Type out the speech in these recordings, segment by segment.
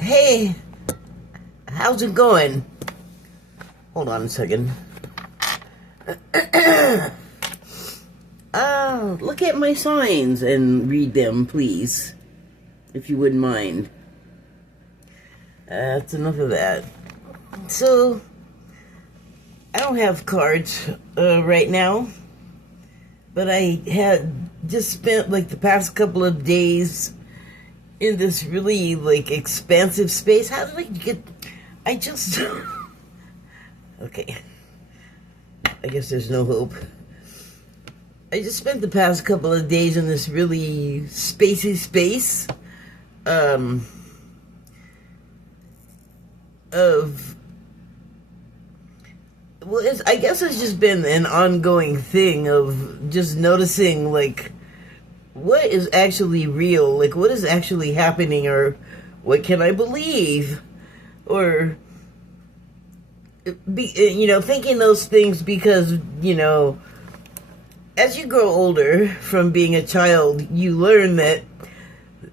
Hey, how's it going? Hold on a second. Look at my signs and read them, please, if you wouldn't mind. That's enough of that. So, I don't have cards right now, but I had just spent like the past couple of days in this really like expansive space. How did I get? I just okay. I guess there's no hope. I just spent the past couple of days in this really spacey space of well, I guess it's just been an ongoing thing of just noticing like what is actually real, like what is actually happening, or what can I believe, or thinking those things because as you grow older from being a child, you learn that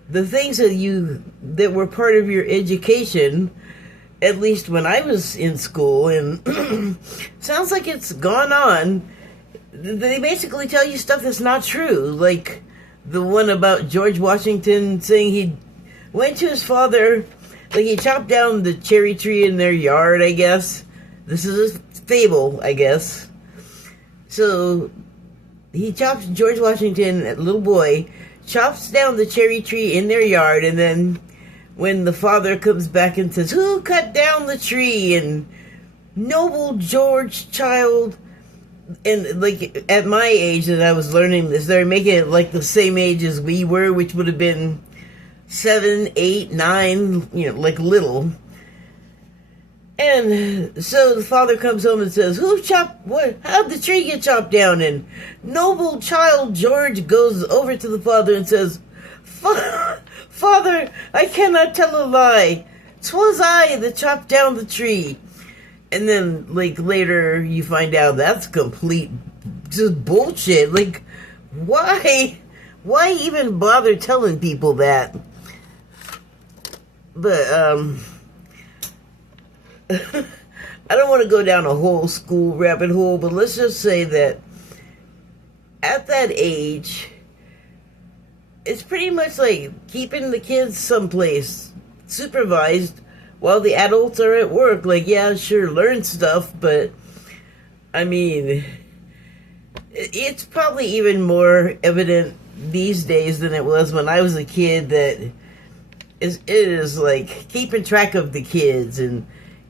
the things that were part of your education, at least when I was in school, and sounds like it's gone on, they basically tell you stuff that's not true. Like the one about George Washington saying he went to his father, like he chopped down the cherry tree in their yard, I guess. This is a fable, I guess. So George Washington, a little boy, chops down the cherry tree in their yard, and then when the father comes back and says, "Who cut down the tree?" and "Noble George, child," and like at my age that I was learning this, they're making it like the same age as we were, which would have been 7, 8, 9, like little. And so the father comes home and says, how'd the tree get chopped down? And noble child George goes over to the father and says, "Father, I cannot tell a lie. 'Twas I that chopped down the tree." And then, like, later you find out that's complete just bullshit. Like, why even bother telling people that? But, I don't want to go down a whole school rabbit hole, but let's just say that at that age, it's pretty much like keeping the kids someplace supervised while the adults are at work. Like, yeah, sure, learn stuff, but I mean, it's probably even more evident these days than it was when I was a kid that it is like keeping track of the kids and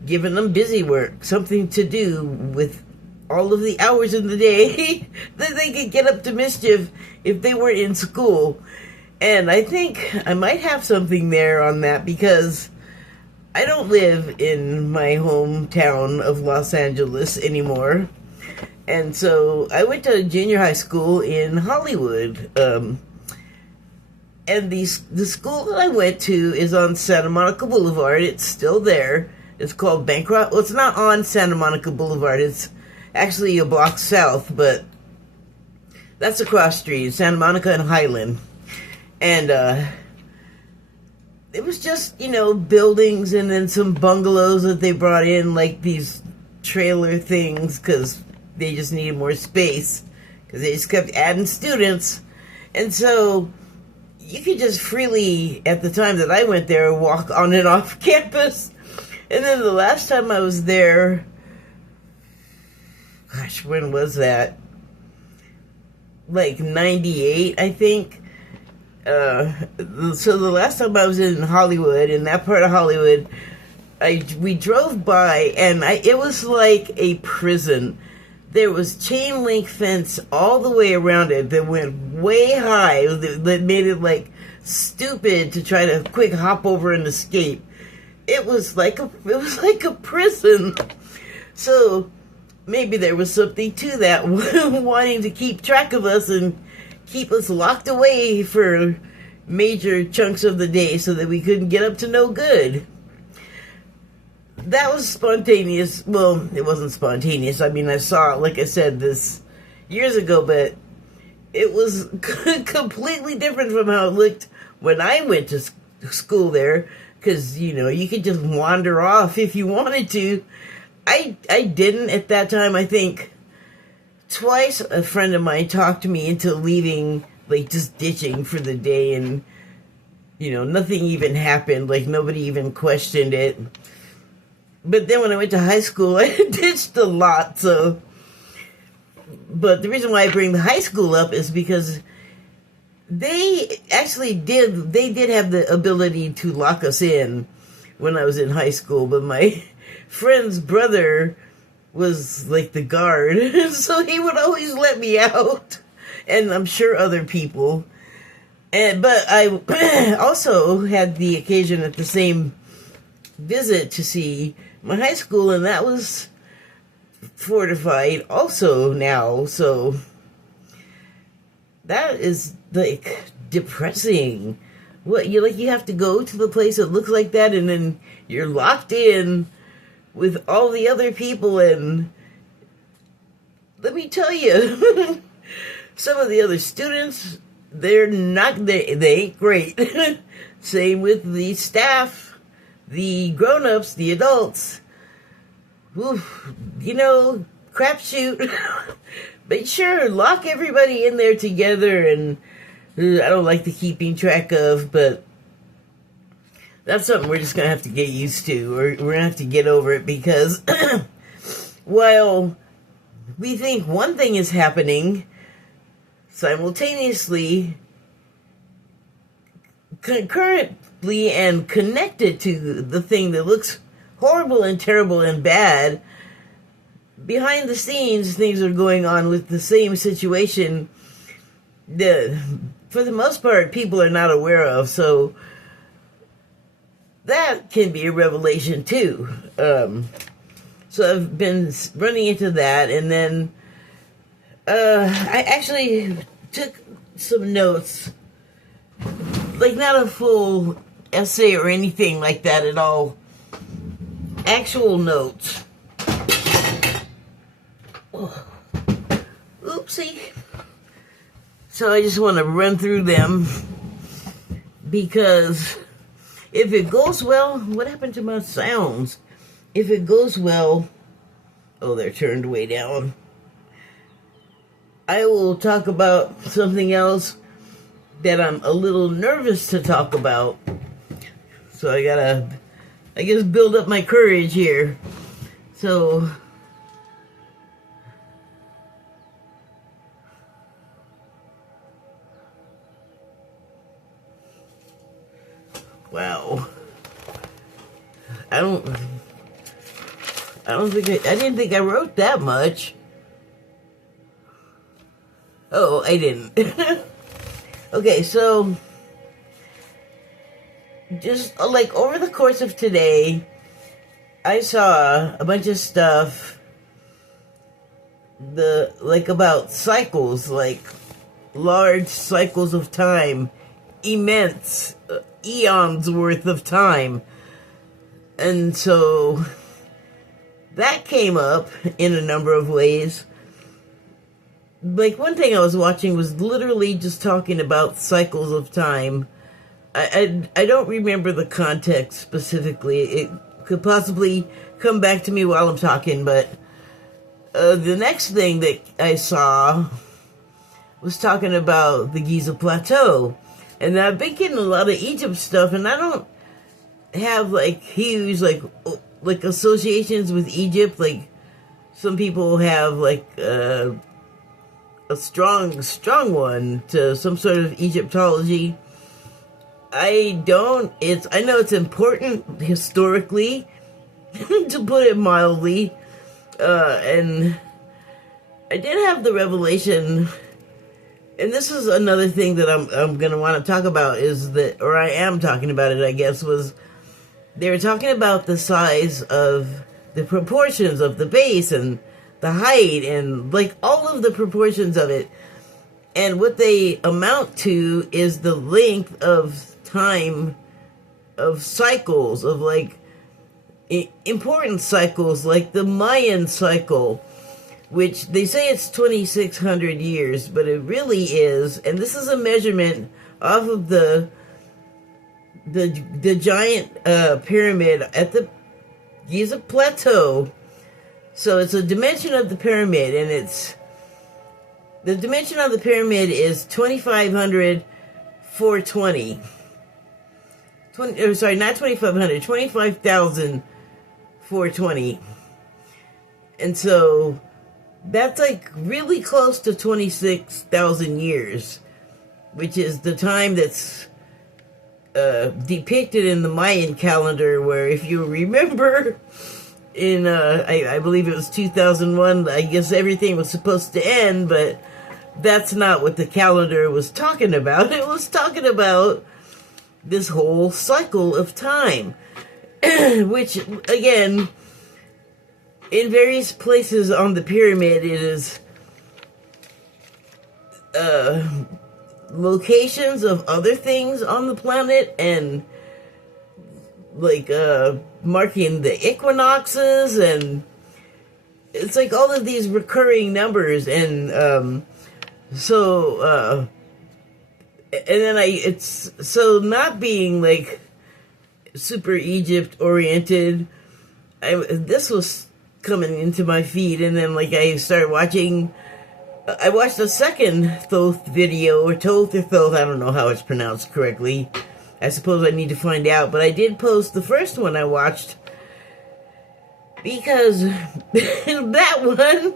giving them busy work, something to do with all of the hours in the day that they could get up to mischief if they weren't in school. And I think I might have something there on that because I don't live in my hometown of Los Angeles anymore. And so I went to junior high school in Hollywood. And the school that I went to is on Santa Monica Boulevard. It's still there. It's called Bancroft. Well, it's not on Santa Monica Boulevard. It's actually a block south, but that's across street, Santa Monica and Highland. And it was just, buildings and then some bungalows that they brought in, like these trailer things, because they just needed more space, because they just kept adding students. And so you could just freely, at the time that I went there, walk on and off campus. And then the last time I was there, gosh, when was that? Like 98, I think. So the last time I was in Hollywood, in that part of Hollywood, we drove by, and it was like a prison. There was chain link fence all the way around it that went way high, that made it like stupid to try to quick hop over and escape. It was like a prison. So maybe there was something to that, wanting to keep track of us and keep us locked away for major chunks of the day so that we couldn't get up to no good. That was spontaneous. Well, it wasn't spontaneous. I mean, I saw it, like I said, this years ago, but it was completely different from how it looked when I went to school there. because, you could just wander off if you wanted to. I didn't at that time. I think twice a friend of mine talked me into leaving, like just ditching for the day, and nothing even happened, like nobody even questioned it. But then when I went to high school, I ditched a lot. But the reason why I bring the high school up is because they did have the ability to lock us in when I was in high school, but my friend's brother was like the guard, so he would always let me out, and I'm sure other people. But I also had the occasion at the same visit to see my high school, and that was fortified also now, so that is like depressing. What, you have to go to the place that looks like that, and then you're locked in with all the other people, and let me tell you, some of the other students, they ain't great. Same with the staff, the grown-ups, the adults. Oof, crapshoot. But sure, lock everybody in there together, and I don't like the keeping track of, but that's something we're just going to have to get used to, or we're going to have to get over it, because while we think one thing is happening, simultaneously, concurrently and connected to the thing that looks horrible and terrible and bad, behind the scenes, things are going on with the same situation that, for the most part, people are not aware of, so that can be a revelation too. So I've been running into that, and then I actually took some notes, like not a full essay or anything like that at all, actual notes. Oh. Oopsie. So I just want to run through them, because if it goes well, what happened to my sounds? If it goes well, oh, they're turned way down. I will talk about something else that I'm a little nervous to talk about. So I gotta, I guess, build up my courage here. So, wow. I didn't think I wrote that much. Oh, I didn't. Okay, so just like over the course of today, I saw a bunch of stuff about cycles, like large cycles of time, immense eons worth of time. And so that came up in a number of ways. Like, one thing I was watching was literally just talking about cycles of time. I don't remember the context specifically. It could possibly come back to me while I'm talking, but the next thing that I saw was talking about the Giza Plateau. And I've been getting a lot of Egypt stuff, and I don't have, like, huge, like associations with Egypt. Like, some people have, like, a strong one to some sort of Egyptology. I don't. I know it's important historically, to put it mildly, and I did have the revelation, and this is another thing that I'm going to want to talk about, is that, or I am talking about it, I guess, was they were talking about the size of the proportions of the base and the height and, like, all of the proportions of it. And what they amount to is the length of time of cycles, of, like, important cycles, like the Mayan cycle, which they say it's 2,600 years, but it really is, and this is a measurement off of the the giant pyramid at the Giza Plateau. So it's a dimension of the pyramid, and the dimension of the pyramid is 2,500 420. Sorry, not 2,500, 25,420. And so that's like really close to 26,000 years, which is the time that's depicted in the Mayan calendar, where if you remember in, I believe it was 2001, I guess everything was supposed to end, but that's not what the calendar was talking about. It was talking about this whole cycle of time, which, again, in various places on the pyramid, it is locations of other things on the planet, and like marking the equinoxes, and it's like all of these recurring numbers, and and then it's so not being like super Egypt oriented. This was coming into my feed, and then like I started watching. I watched a second Thoth video, or Thoth or Thoth, I don't know how it's pronounced correctly. I suppose I need to find out, but I did post the first one I watched, because that one,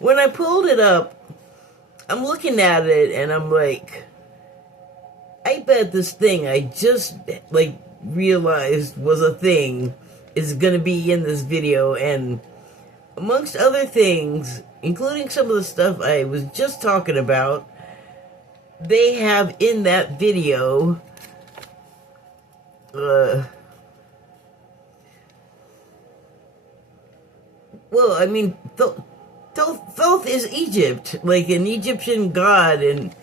when I pulled it up, I'm looking at it and I'm like, I bet this thing I just like realized was a thing is gonna be in this video, and amongst other things, including some of the stuff I was just talking about, they have in that video well, I mean, Thoth is Egypt, like an Egyptian god, and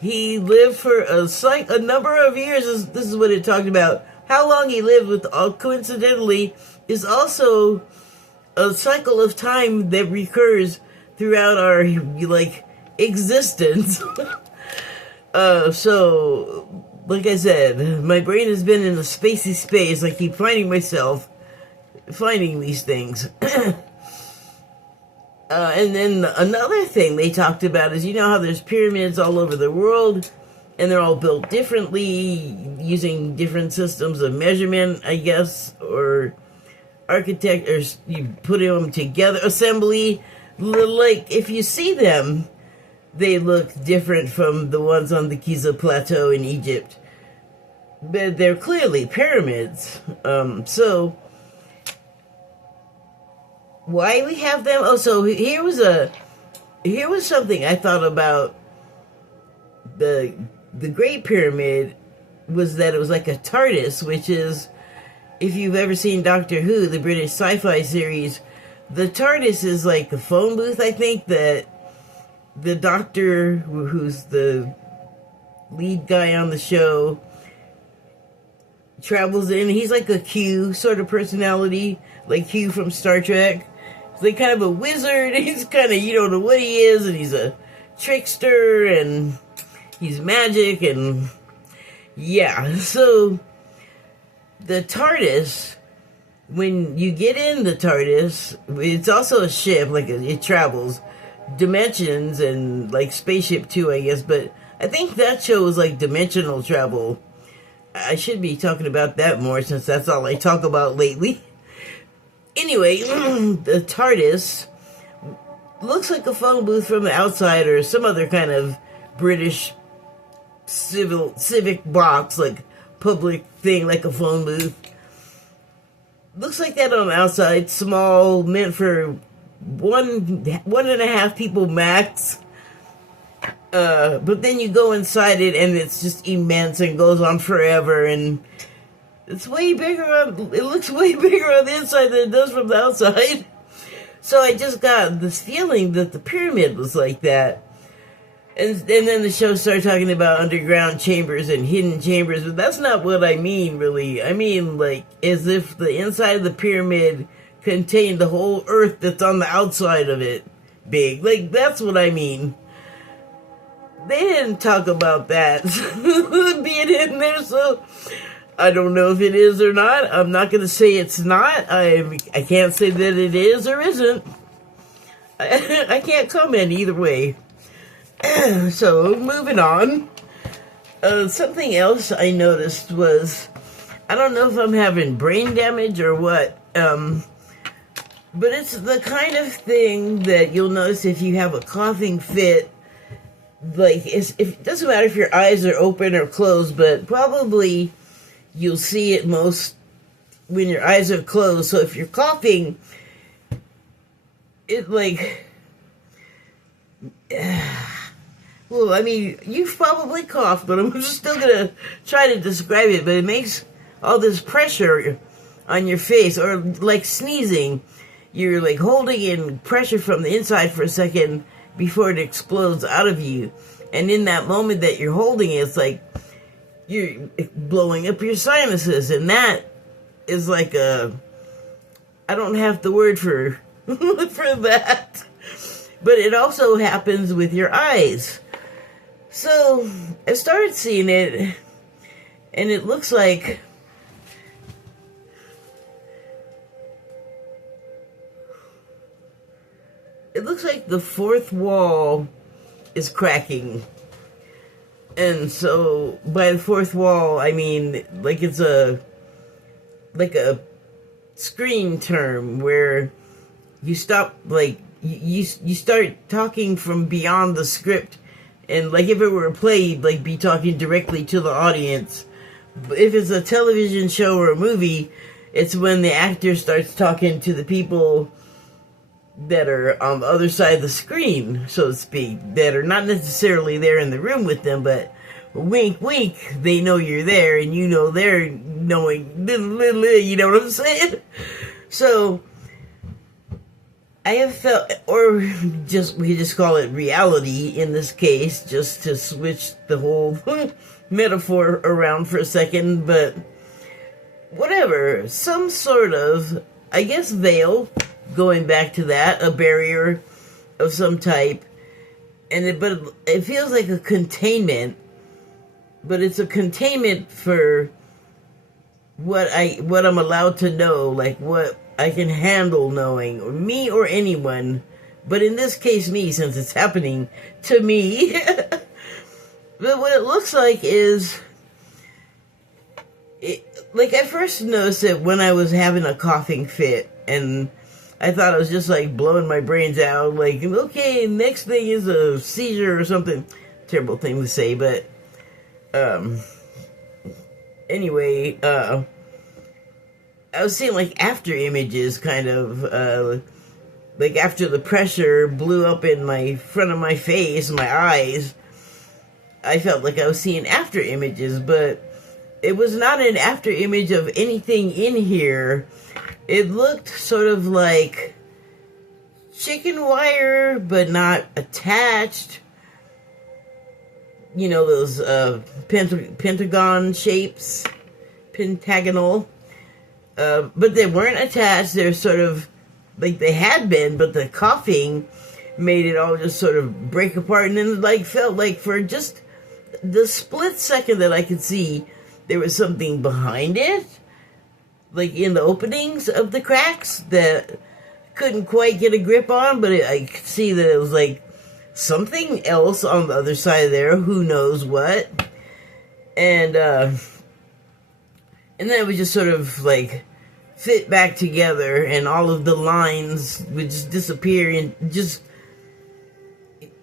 he lived for a number of years. This is what it talked about. How long he lived, with coincidentally, is also a cycle of time that recurs throughout our like existence. So, like I said, my brain has been in a spacey space. I keep finding myself finding these things. And then another thing they talked about is, you know how there's pyramids all over the world, and they're all built differently, using different systems of measurement, I guess, or architect, or you put them together, assembly. Like, if you see them, they look different from the ones on the Giza Plateau in Egypt. But they're clearly pyramids. So why we have them? Oh, so here was something I thought about the Great Pyramid, was that it was like a TARDIS, which is, if you've ever seen Doctor Who, the British sci-fi series, the TARDIS is like a phone booth, I think, that the Doctor, who's the lead guy on the show, travels in. He's like a Q sort of personality, like Q from Star Trek. He's like kind of a wizard. He's kind of, you don't know what he is, and he's a trickster, and he's magic, and yeah. So the TARDIS, when you get in the TARDIS, it's also a ship, like it travels dimensions, and like spaceship too, I guess, but I think that show was like dimensional travel. I should be talking about that more, since that's all I talk about lately. Anyway, the TARDIS looks like a phone booth from the outside, or some other kind of British civic box, like public thing, like a phone booth. Looks like that on the outside, small, meant for one and a half people max. But then you go inside it, and it's just immense and goes on forever, and it's way bigger. It looks way bigger on the inside than it does from the outside. So I just got this feeling that the pyramid was like that. And then the show started talking about underground chambers and hidden chambers, but that's not what I mean, really. I mean, like, as if the inside of the pyramid contained the whole earth that's on the outside of it big. Like, that's what I mean. They didn't talk about that being in there, so I don't know if it is or not. I'm not going to say it's not. I can't say that it is or isn't. I can't comment either way. So, moving on. Something else I noticed was, I don't know if I'm having brain damage or what, but it's the kind of thing that you'll notice if you have a coughing fit. Like, it doesn't matter if your eyes are open or closed, but probably you'll see it most when your eyes are closed. So if you're coughing, it like... Well, I mean, you've probably coughed, but I'm just still going to try to describe it. But it makes all this pressure on your face, or like sneezing. You're like holding in pressure from the inside for a second before it explodes out of you. And in that moment that you're holding it, it's like you're blowing up your sinuses. And that is like a... I don't have the word for, for that. But it also happens with your eyes. So, I started seeing it, and it looks like the fourth wall is cracking. And so, by the fourth wall, I mean, like it's a screen term where you stop, like, you start talking from beyond the script. And like if it were a play, you'd like be talking directly to the audience. But if it's a television show or a movie, it's when the actor starts talking to the people that are on the other side of the screen, so to speak, that are not necessarily there in the room with them, but wink, wink, they know you're there, and you know they're knowing, you know what I'm saying? So... I have felt, or just, we just call it reality in this case, just to switch the whole metaphor around for a second, but whatever, some sort of, I guess, veil, going back to that, a barrier of some type, but it feels like a containment, but it's a containment for what I'm allowed to know, like what I can handle knowing, or me or anyone, but in this case me, since it's happening to me. But what it looks like is, like I first noticed it when I was having a coughing fit, and I thought I was just like blowing my brains out, like, okay, next thing is a seizure or something. Terrible thing to say, but, anyway, I was seeing, like, after images, kind of, like, after the pressure blew up in my front of my face, my eyes, I felt like I was seeing after images, but it was not an after image of anything in here. It looked sort of like chicken wire, but not attached. You know, those, pentagon shapes, pentagonal. But they weren't attached. They're sort of like they had been, but the coughing made it all just sort of break apart. And then it like felt like for just the split second that I could see, there was something behind it, like in the openings of the cracks that couldn't quite get a grip on. But I could see that it was like something else on the other side there. Who knows what? And then it would just sort of, like, fit back together, and all of the lines would just disappear, and just,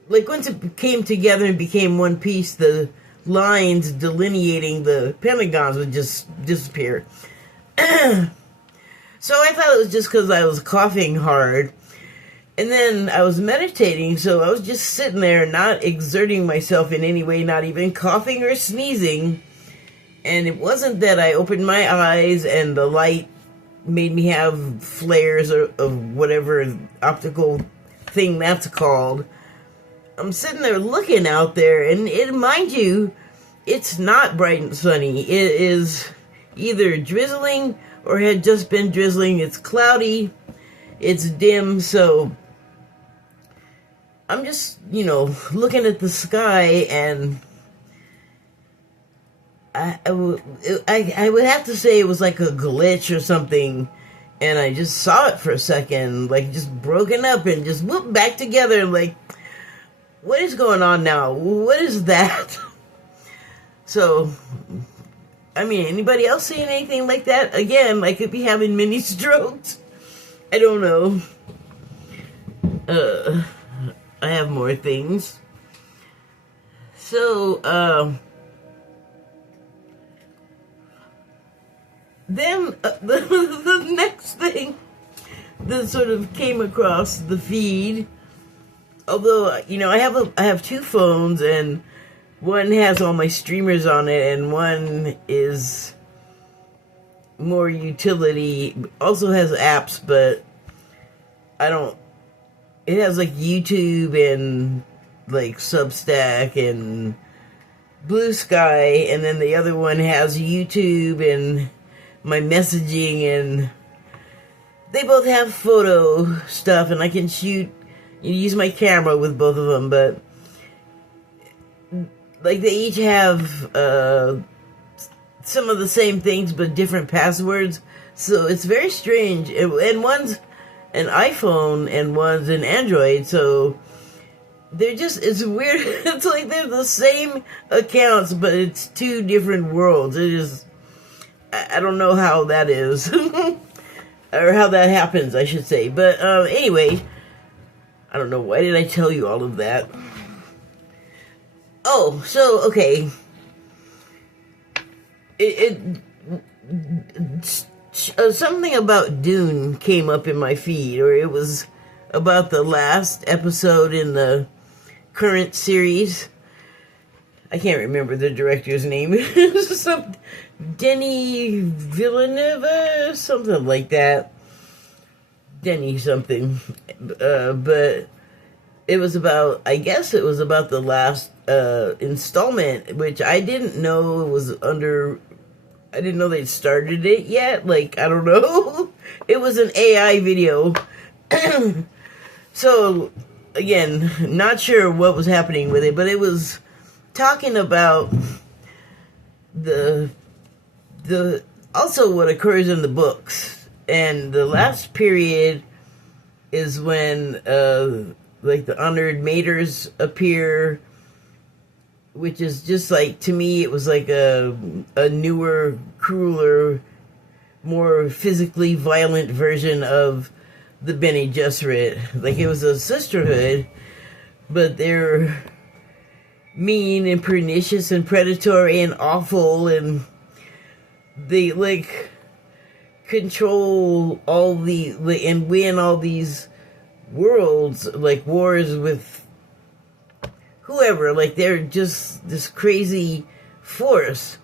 like, once it came together and became one piece, the lines delineating the pentagons would just disappear. So I thought it was just because I was coughing hard. And then I was meditating, so I was just sitting there, not exerting myself in any way, not even coughing or sneezing. And it wasn't that I opened my eyes and the light made me have flares of whatever optical thing that's called. I'm sitting there looking out there, and mind you, it's not bright and sunny. It is either drizzling or had just been drizzling. It's cloudy, it's dim, so I'm just, looking at the sky, and I would have to say it was like a glitch or something, and I just saw it for a second, like just broken up and just whoop back together. Like, what is going on now? What is that? So, I mean, anybody else seeing anything like that? Again, I could be having mini strokes. I don't know. I have more things. So, then the next thing that sort of came across the feed, although I have two phones, and one has all my streamers on it, and one is more utility. Also has apps, but I don't. It has like YouTube and like Substack and Blue Sky, and then the other one has YouTube and my messaging, and they both have photo stuff, and I can use my camera with both of them, but like they each have some of the same things but different passwords, so it's very strange. And one's an iPhone and one's an Android, so it's weird. It's like they're the same accounts, but it's two different worlds. It is, I don't know how that is. Or how that happens, I should say. But anyway, I don't know. Why did I tell you all of that? Oh, so, okay. Something about Dune came up in my feed, or it was about the last episode in the current series. I can't remember the director's name. Denis Villeneuve, something like that. Denis something. But it was about, I guess it was about the last installment, which I didn't know was I didn't know they'd started it yet. Like, I don't know. It was an AI video. So, again, not sure what was happening with it, but it was talking about the also what occurs in the books. And the last period is when like the honored maters appear, which is just like, to me, it was like a newer, crueler, more physically violent version of the Bene Gesserit. Like, it was a sisterhood, but they're mean and pernicious and predatory and awful, and they like control and win all these worlds, like wars with whoever. Like, they're just this crazy force,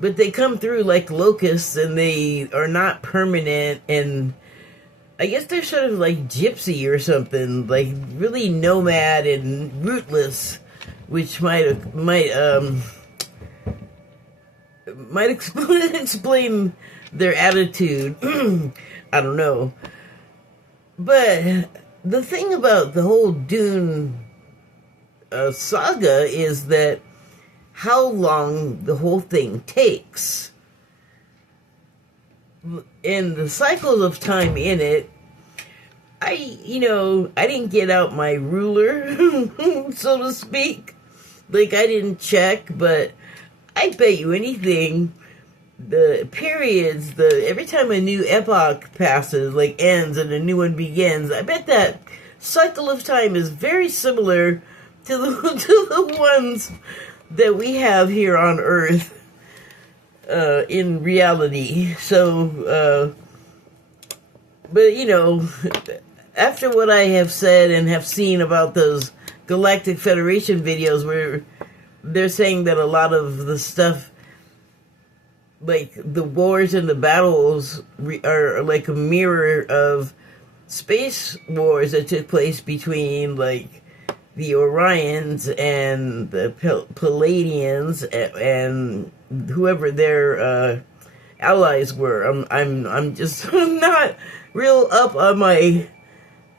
but they come through like locusts, and they are not permanent, and I guess they're sort of like gypsy or something, like really nomad and rootless, which might explain their attitude. I don't know. But the thing about the whole Dune saga is that how long the whole thing takes. And the cycles of time in it, I didn't get out my ruler, so to speak. Like, I didn't check, but I bet you anything, the periods, every time a new epoch passes, like ends and a new one begins, I bet that cycle of time is very similar to the ones that we have here on Earth. In reality. So, but after what I have said and have seen about those Galactic Federation videos, where they're saying that a lot of the stuff, like the wars and the battles, are like a mirror of space wars that took place between like the Orions and the Palladians and whoever their allies were. I'm just not real up on my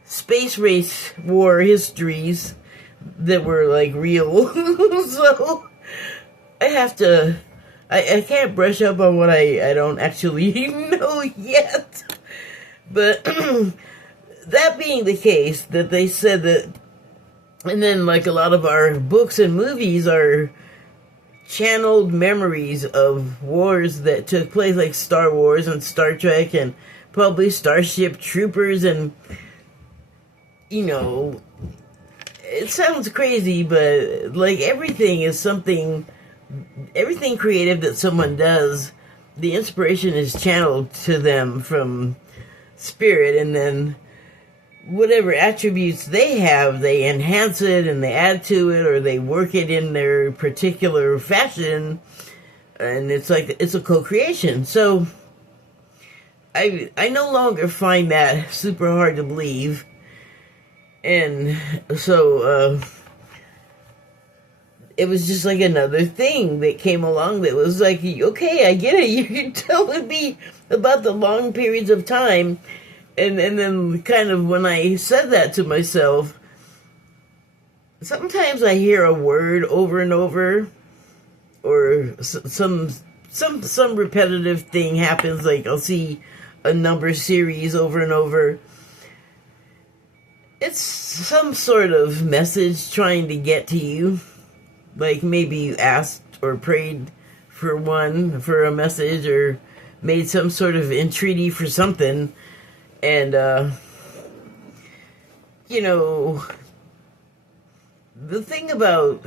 space race war histories that were like real. So I have to I can't brush up on what I don't actually know yet. But that being the case, that they said that, and then like a lot of our books and movies are channeled memories of wars that took place, like Star Wars and Star Trek and probably Starship Troopers, and you know, it sounds crazy, but like everything is something, everything creative that someone does, the inspiration is channeled to them from spirit, and then whatever attributes they have, they enhance it and they add to it, or they work it in their particular fashion, and it's like it's a co-creation. So I no longer find that super hard to believe, and so it was just like another thing that came along that was like, okay, I get it. You're telling me about the long periods of time. And then kind of when I said that to myself, sometimes I hear a word over and over, or some repetitive thing happens, like I'll see a number series over and over. It's some sort of message trying to get to you. Like maybe you asked or prayed for a message, or made some sort of entreaty for something. And, you know, the thing about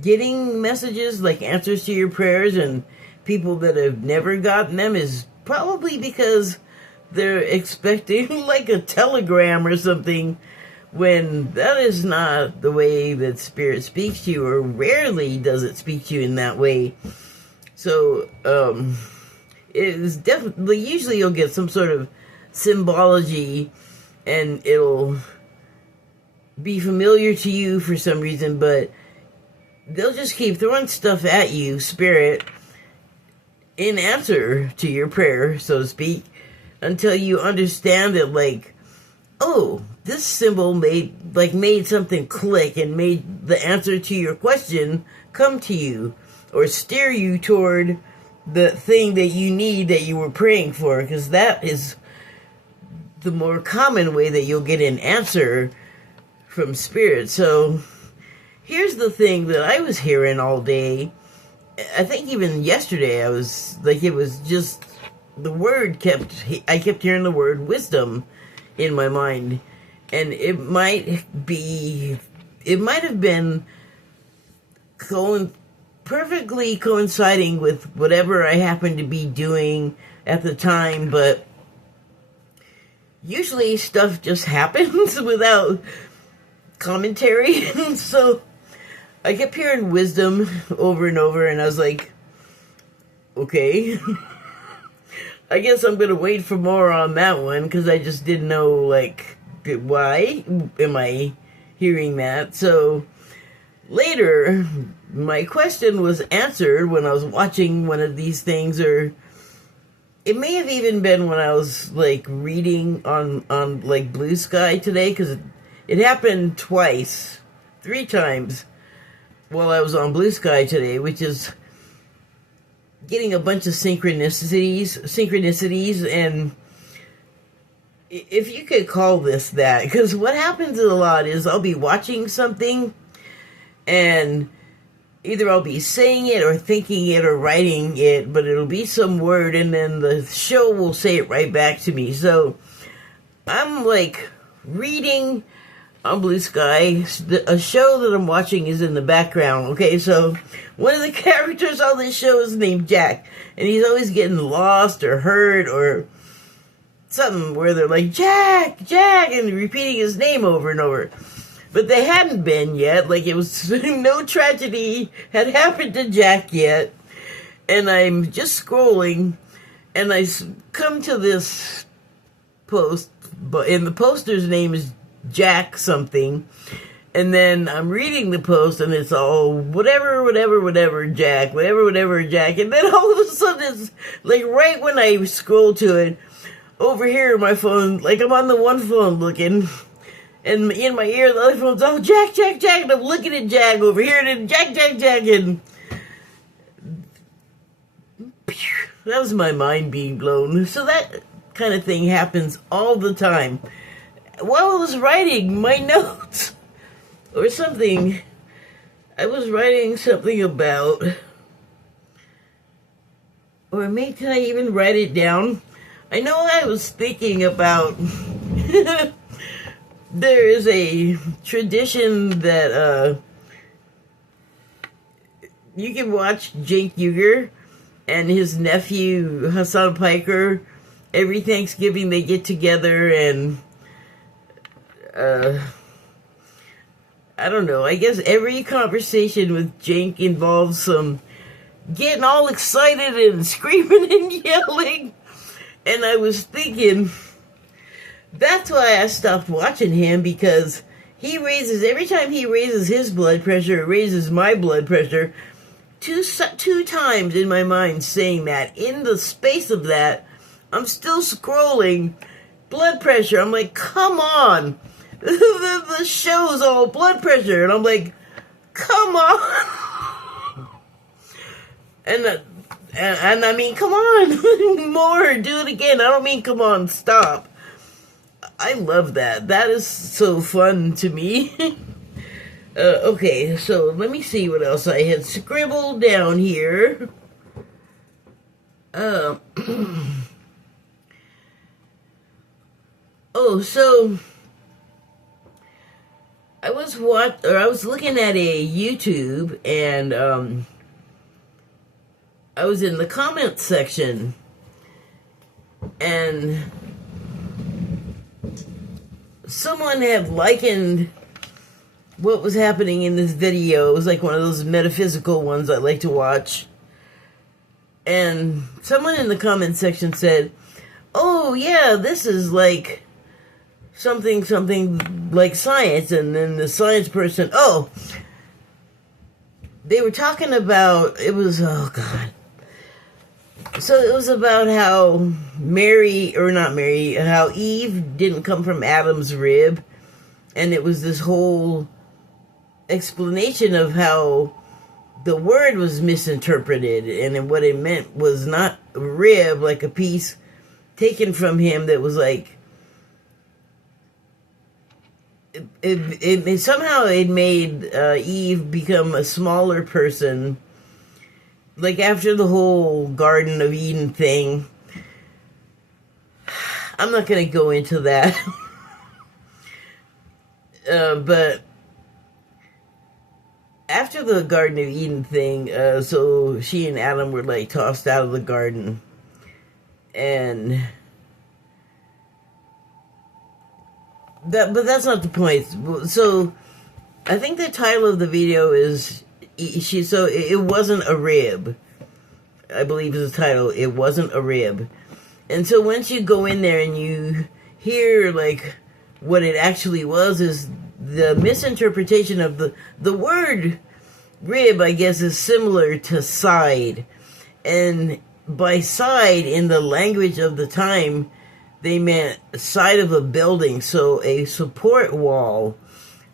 getting messages, like answers to your prayers, and people that have never gotten them, is probably because they're expecting like a telegram or something, when that is not the way that Spirit speaks to you, or rarely does it speak to you in that way. So, it is definitely, usually you'll get some sort of symbology, and it'll be familiar to you for some reason, but they'll just keep throwing stuff at you, Spirit, in answer to your prayer, so to speak, until you understand that, like, oh, this symbol made something click and made the answer to your question come to you, or steer you toward the thing that you need, that you were praying for, because that is the more common way that you'll get an answer from Spirit. So here's the thing that I was hearing all day. I think even yesterday I was like, it was just the word I kept hearing the word wisdom in my mind, and it might have been perfectly coinciding with whatever I happened to be doing at the time, but usually stuff just happens without commentary. So I kept hearing wisdom over and over, and I was like, okay, I guess I'm gonna wait for more on that one, because I just didn't know, like, why am I hearing that. So later, my question was answered when I was watching one of these things, or it may have even been when I was, like, reading on like, Blue Sky today, because it happened three times while I was on Blue Sky today, which is getting a bunch of synchronicities, and if you could call this that, because what happens a lot is I'll be watching something, and either I'll be saying it or thinking it or writing it, but it'll be some word, and then the show will say it right back to me. So I'm like reading on Blue Sky, a show that I'm watching is in the background. Okay, so one of the characters on this show is named Jack, and he's always getting lost or hurt or something, where they're like, Jack, Jack, and repeating his name over and over. But they hadn't been yet, like it was, no tragedy had happened to Jack yet. And I'm just scrolling, and I come to this post, and the poster's name is Jack something. And then I'm reading the post, and it's all whatever Jack, whatever Jack. And then all of a sudden, it's like right when I scroll to it, over here, my phone, like I'm on the one phone looking, and in my ear, the other phone's, oh, Jack, and I'm looking at Jack over here, and Jack, and That was my mind being blown. So that kind of thing happens all the time. While I was writing my notes or something, I was writing something about, or maybe did I even write it down? I know I was thinking about there is a tradition that you can watch Cenk Uygur and his nephew Hassan Piker. Every Thanksgiving they get together and I don't know, I guess every conversation with Cenk involves some getting all excited and screaming and yelling. And I was thinking, that's why I stopped watching him, because every time he raises his blood pressure, it raises my blood pressure. Two times in my mind saying that. In the space of that, I'm still scrolling blood pressure. I'm like, come on. The show's all blood pressure. And I'm like, come on. And I mean, come on. More. Do it again. I don't mean come on, stop. I love that. That is so fun to me. Okay, so let me see what else I had scribbled down here. So I was looking at a YouTube, and I was in the comments section, and someone had likened what was happening in this video. It was like one of those metaphysical ones I like to watch. And someone in the comment section said, oh yeah, this is like something like science. And then the science person, they were talking about, oh God. So it was about how how Eve didn't come from Adam's rib. And it was this whole explanation of how the word was misinterpreted, and what it meant was not a rib, like a piece taken from him that was like, somehow it made Eve become a smaller person, like after the whole Garden of Eden thing. I'm not going to go into that. But after the Garden of Eden thing, so she and Adam were like tossed out of the garden. And but that's not the point. So I think the title of the video is it wasn't a rib. I believe is the title. It wasn't a rib. And so once you go in there and you hear like what it actually was, is the misinterpretation of the word rib, I guess, is similar to side. And by side, in the language of the time, they meant side of a building. So a support wall,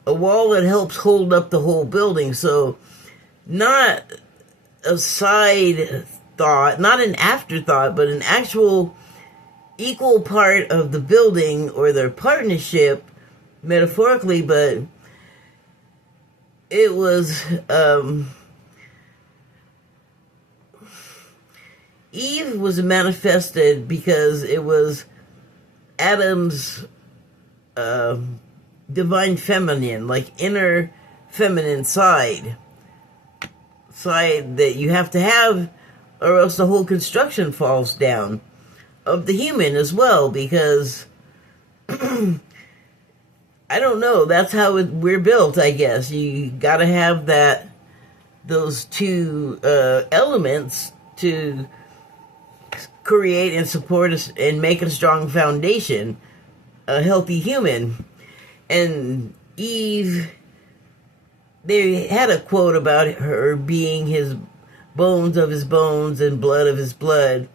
a wall that helps hold up the whole building. So not a side thought, not an afterthought, but an actual equal part of the building or their partnership, metaphorically. But it was Eve was manifested because it was Adam's divine feminine, like inner feminine side that you have to have, or else the whole construction falls down of the human as well, because I don't know, that's how we're built, I guess. You gotta have those two elements to create and support us and make a strong foundation, a healthy human. And Eve, they had a quote about her being his bones of his bones and blood of his blood,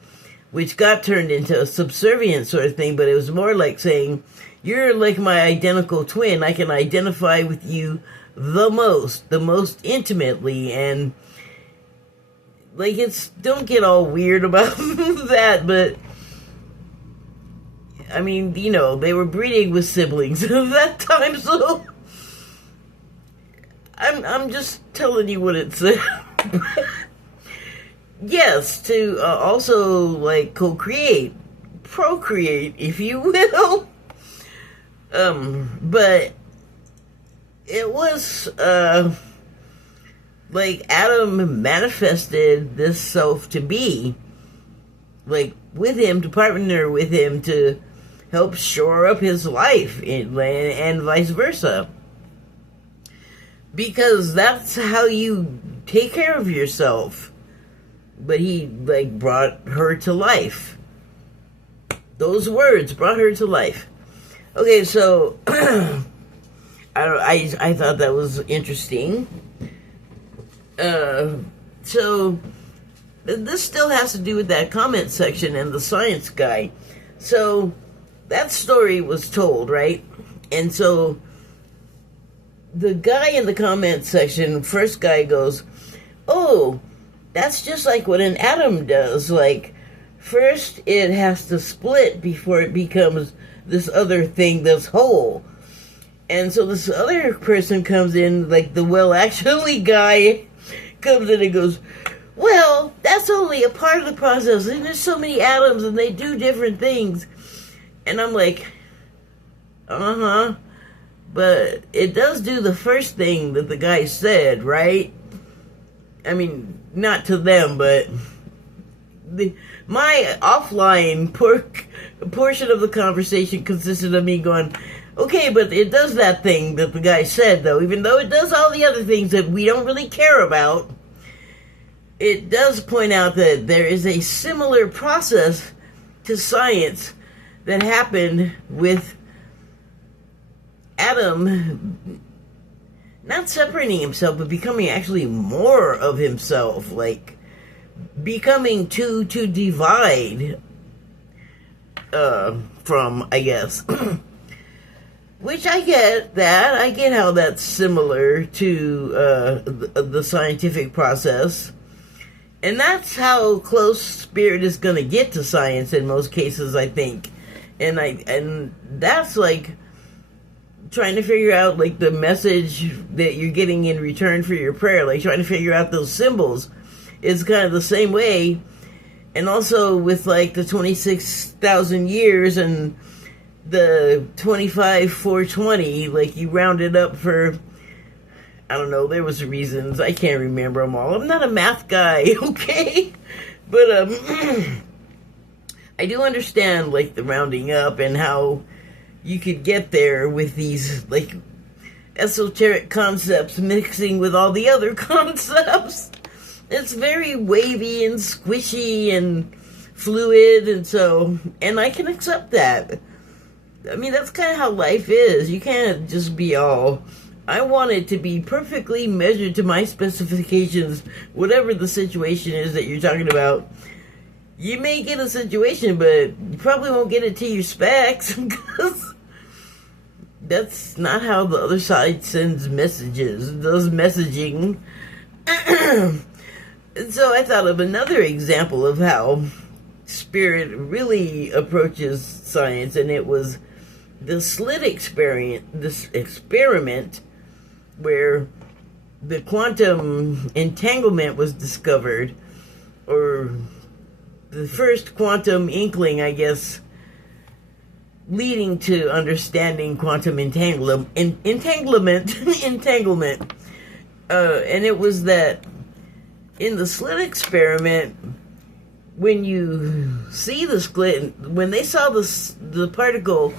which got turned into a subservient sort of thing, but it was more like saying, you're like my identical twin. I can identify with you the most intimately. And like, it's, don't get all weird about that, but I mean, you know, they were breeding with siblings at that time, so I'm just telling you what it said. Yes, to also, like, co-create, procreate, if you will. But it was, like, Adam manifested this self to be, like, with him, to partner with him, to help shore up his life, and vice versa. Because that's how you take care of yourself. But he, like, brought her to life. Those words brought her to life. Okay, so I thought that was interesting. So this still has to do with that comment section and the science guy. So that story was told, right? And so the guy in the comment section, first guy goes, "Oh, that's just like what an atom does. Like, first it has to split before it becomes this other thing that's whole." And so this other person comes in, like the well actually guy comes in and goes, "Well, that's only a part of the process, and there's so many atoms and they do different things." And I'm like, but it does do the first thing that the guy said, right? I mean, not to them, but my offline portion of the conversation consisted of me going, okay, but it does that thing that the guy said, though. Even though it does all the other things that we don't really care about, it does point out that there is a similar process to science that happened with Adam not separating himself, but becoming actually more of himself, like becoming to divide from, I guess. Which I get that. I get how that's similar to the scientific process. And that's how close spirit is going to get to science in most cases, I think. And that's like trying to figure out, like, the message that you're getting in return for your prayer, like trying to figure out those symbols. It's kind of the same way. And also with, like, the 26,000 years and the 25,420, like, you round it up for, I don't know, there was reasons. I can't remember them all. I'm not a math guy, okay? But I do understand, like, the rounding up and how you could get there with these, like, esoteric concepts mixing with all the other concepts. It's very wavy and squishy and fluid, and I can accept that. I mean, that's kind of how life is. You can't just be all, I want it to be perfectly measured to my specifications, whatever the situation is that you're talking about. You may get a situation, but you probably won't get it to your specs, because that's not how the other side sends messages. It does messaging. And so I thought of another example of how spirit really approaches science, and it was the slit experiment, this experiment where the quantum entanglement was discovered, or the first quantum inkling, I guess, leading to understanding quantum entanglement. And it was that in the slit experiment, when you see the split, when they saw the particle,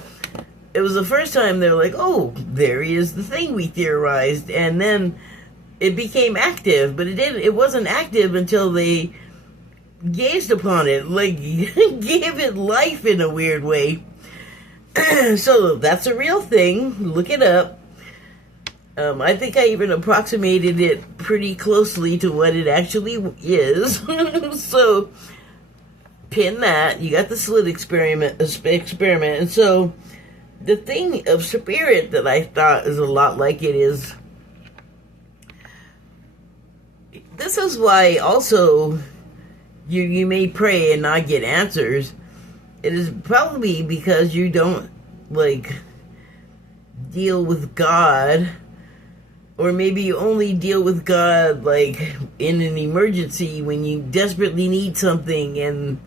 it was the first time they're like, oh, there is the thing we theorized. And then it became active, but it wasn't active until they gazed upon it, like gave it life in a weird way. So that's a real thing. Look it up. I think I even approximated it pretty closely to what it actually is. So pin that. You got the slit experiment. And so the thing of spirit that I thought is a lot like it is, this is why also you may pray and not get answers. It is probably because you don't like deal with God, or maybe you only deal with God like in an emergency when you desperately need something and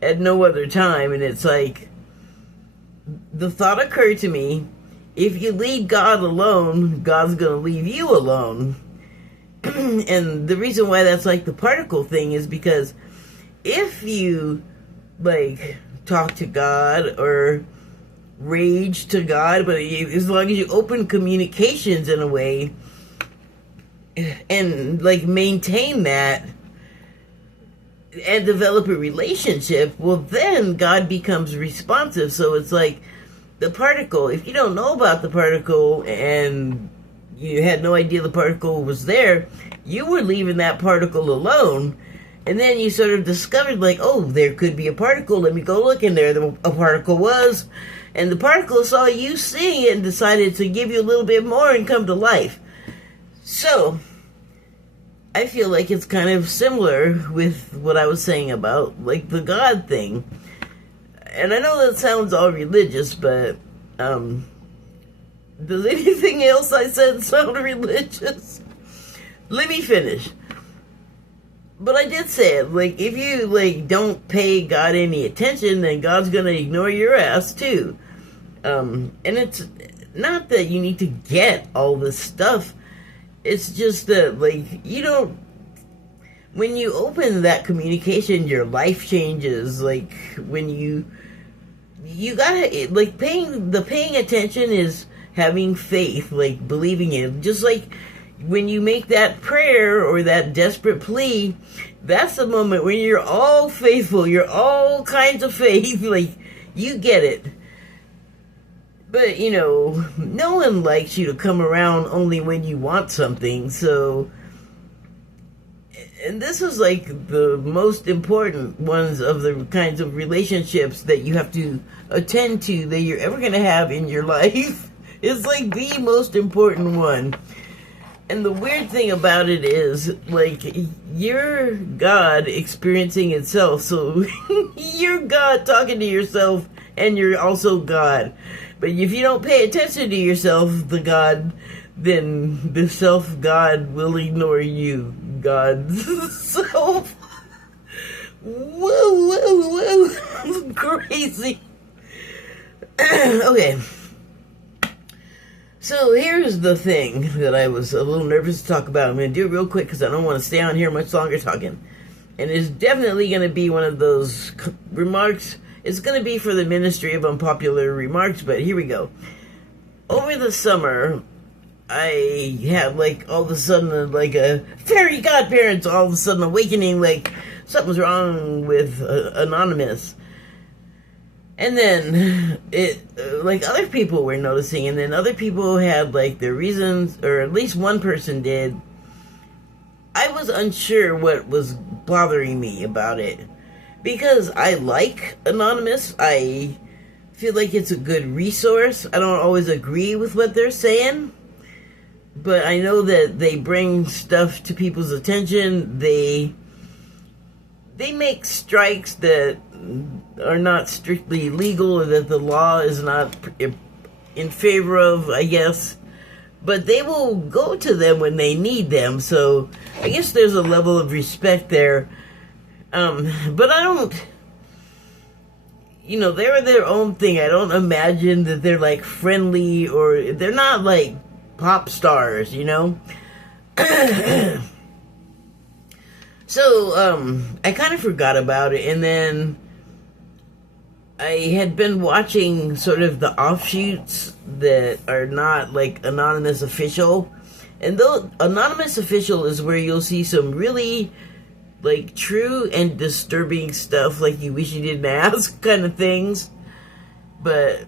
at no other time. And it's like, the thought occurred to me, if you leave God alone, God's gonna leave you alone. And the reason why that's like the particle thing is because if you like talk to God or rage to God, but as long as you open communications in a way and like maintain that and develop a relationship, well then God becomes responsive. So it's like the particle, if you don't know about the particle and you had no idea the particle was there, you were leaving that particle alone. And then you sort of discovered, like, oh, there could be a particle. Let me go look in there. A particle was. And the particle saw you seeing it and decided to give you a little bit more and come to life. So, I feel like it's kind of similar with what I was saying about, like, the God thing. And I know that sounds all religious, but, does anything else I said sound religious? Let me finish. But I did say it, like, if you, like, don't pay God any attention, then God's gonna ignore your ass, too. And it's not that you need to get all this stuff. It's just that, like, you don't... When you open that communication, your life changes. Like, when you gotta, like, paying attention is having faith, like, believing it. Just like when you make that prayer or that desperate plea, that's the moment when you're all faithful, you're all kinds of faith, like, you get it. But, you know, no one likes you to come around only when you want something, so... And this is, like, the most important ones of the kinds of relationships that you have to attend to that you're ever going to have in your life. It's, like, the most important one. And the weird thing about it is, like, you're God experiencing itself, so you're God talking to yourself, and you're also God. But if you don't pay attention to yourself, the God, then the self-God will ignore you, God's self. Whoa, crazy. Okay. So here's the thing that I was a little nervous to talk about. I'm going to do it real quick because I don't want to stay on here much longer talking. And it's definitely going to be one of those remarks. It's going to be for the Ministry of Unpopular Remarks, but here we go. Over the summer, I had, like, all of a sudden, like, a fairy godparents all of a sudden awakening, like, something's wrong with Anonymous. And then, like, other people were noticing, and then other people had, like, their reasons, or at least one person did. I was unsure what was bothering me about it. Because I like Anonymous, I feel like it's a good resource. I don't always agree with what they're saying, but I know that they bring stuff to people's attention. They make strikes that are not strictly legal, or that the law is not in favor of, I guess. But they will go to them when they need them, so I guess there's a level of respect there. But I don't, you know, they're their own thing. I don't imagine that they're, like, friendly, or they're not, like, pop stars, you know? So, I kind of forgot about it, and then I had been watching sort of the offshoots that are not, like, Anonymous Official. And though Anonymous Official is where you'll see some really, like, true and disturbing stuff, like you wish you didn't ask kind of things. But,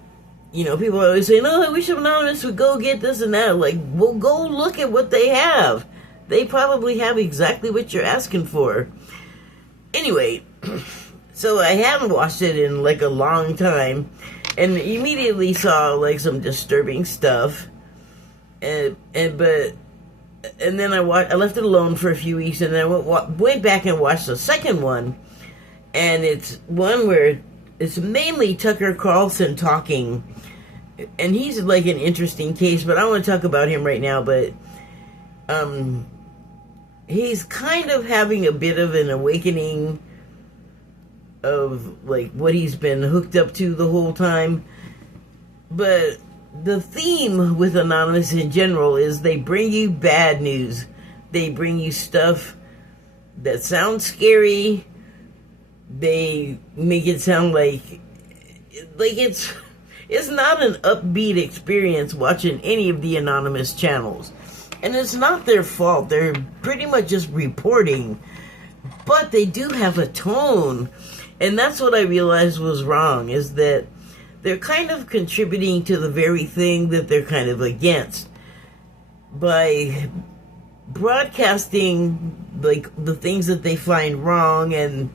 you know, people are always saying, oh, I wish Anonymous would go get this and that. Like, well, go look at what they have. They probably have exactly what you're asking for. Anyway, so I haven't watched it in, like, a long time, and immediately saw, like, some disturbing stuff. But and then I left it alone for a few weeks, and then I went back and watched the second one, and it's one where it's mainly Tucker Carlson talking, and he's like an interesting case, but I don't want to talk about him right now. But he's kind of having a bit of an awakening of like what he's been hooked up to the whole time. But the theme with Anonymous in general is they bring you bad news. They bring you stuff that sounds scary. They make it sound like it's not an upbeat experience watching any of the Anonymous channels. And it's not their fault. They're pretty much just reporting. But they do have a tone. And that's what I realized was wrong, is that they're kind of contributing to the very thing that they're kind of against by broadcasting like the things that they find wrong and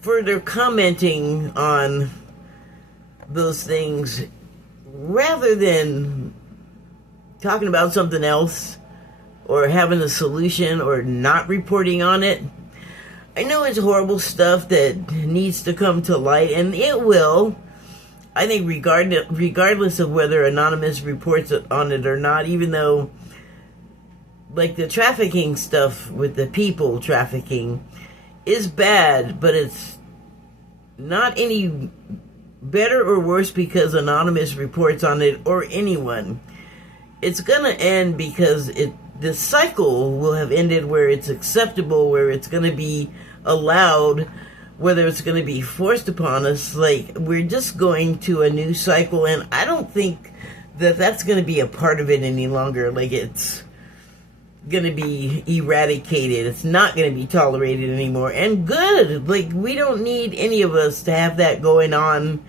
further commenting on those things rather than talking about something else or having a solution or not reporting on it. I know it's horrible stuff that needs to come to light, and it will. I think regardless of whether Anonymous reports on it or not, even though, like, the trafficking stuff with the people trafficking is bad, but it's not any better or worse because Anonymous reports on it or anyone. It's gonna end because the cycle will have ended where it's acceptable, where it's going to be allowed, whether it's going to be forced upon us. Like, we're just going to a new cycle, and I don't think that that's going to be a part of it any longer. Like, it's going to be eradicated. It's not going to be tolerated anymore. And good. Like, we don't need any of us to have that going on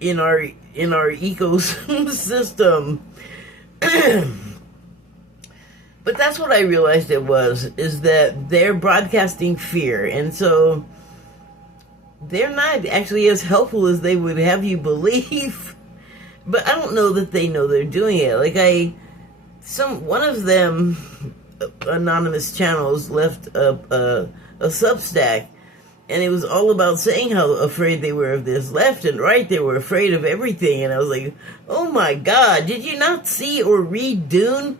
in our ecosystem. But that's what I realized it was, is that they're broadcasting fear. And so they're not actually as helpful as they would have you believe. But I don't know that they know they're doing it. Like, one of them, Anonymous channels, left a Substack. And it was all about saying how afraid they were of this left and right. They were afraid of everything. And I was like, oh my God, did you not see or read Dune?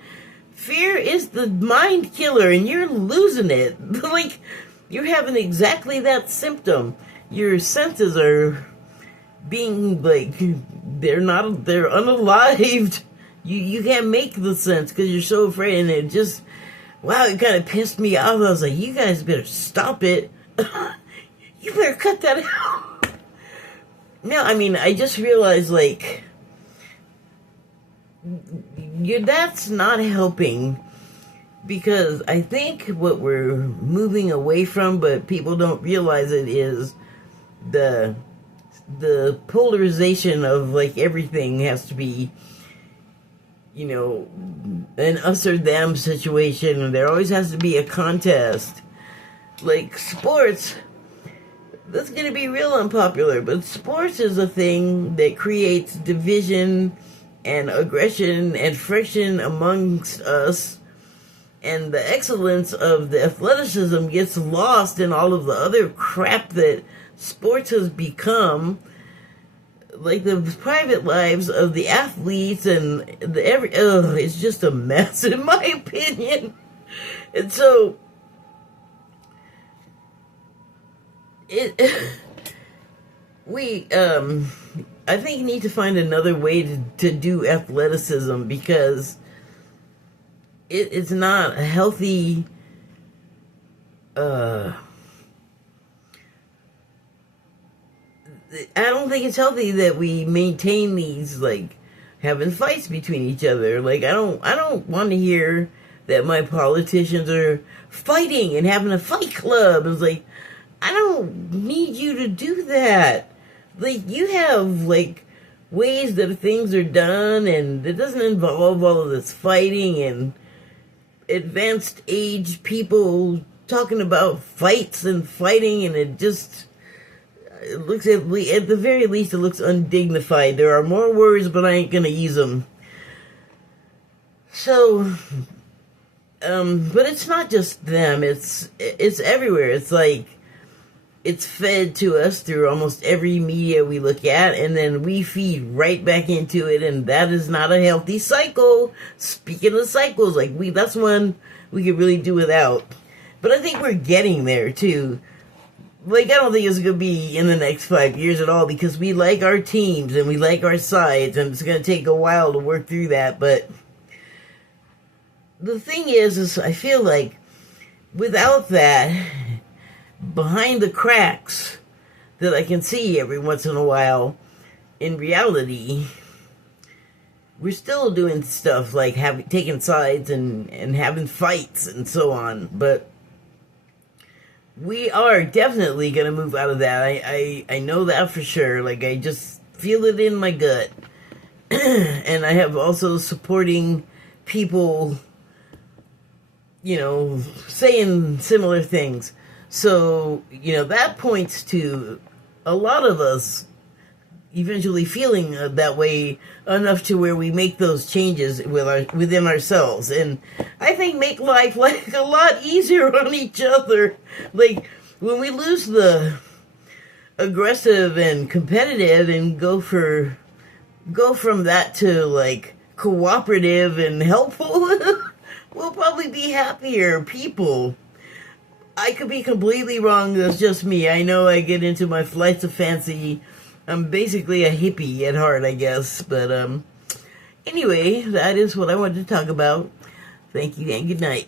Fear is the mind killer, and you're losing it. Like, you're having exactly that symptom. Your senses are being, like, they're unalived. You can't make the sense because you're so afraid, and it just, wow, it kind of pissed me off. I was like, you guys better stop it. You better cut that out. No, I mean, I just realized, like, that's not helping, because I think what we're moving away from, but people don't realize it, is the polarization of, like, everything has to be, you know, an us or them situation, and there always has to be a contest. Like, sports, that's going to be real unpopular, but sports is a thing that creates division and aggression and friction amongst us, and the excellence of the athleticism gets lost in all of the other crap that sports has become, like the private lives of the athletes and it's just a mess in my opinion. And so we I think need to find another way to do athleticism, because it's not a healthy I don't think it's healthy that we maintain these, like, having fights between each other. Like, I don't want to hear that my politicians are fighting and having a fight club. It's like, I don't need you to do that. Like, you have, like, ways that things are done, and it doesn't involve all of this fighting and advanced age people talking about fights and fighting, and it looks, at the very least, it looks undignified. There are more words, but I ain't gonna use them. So, But it's not just them. It's everywhere. It's like it's fed to us through almost every media we look at, and then we feed right back into it, and that is not a healthy cycle. Speaking of cycles, like that's one we could really do without. But I think we're getting there too. Like, I don't think it's going to be in the next 5 years at all, because we like our teams and we like our sides, and it's going to take a while to work through that. But the thing is I feel like without that, behind the cracks that I can see every once in a while, in reality, we're still doing stuff like taking sides and having fights and so on. But we are definitely going to move out of that. I know that for sure. Like, I just feel it in my gut. And I have also supporting people, saying similar things. So, that points to a lot of us eventually feeling that way enough to where we make those changes within ourselves, and I think make life like a lot easier on each other. Like, when we lose the aggressive and competitive and go from that to like cooperative and helpful, we'll probably be happier people. I could be completely wrong. That's just me. I know I get into my flights of fancy. I'm basically a hippie at heart, I guess. But anyway, that is what I wanted to talk about. Thank you and good night.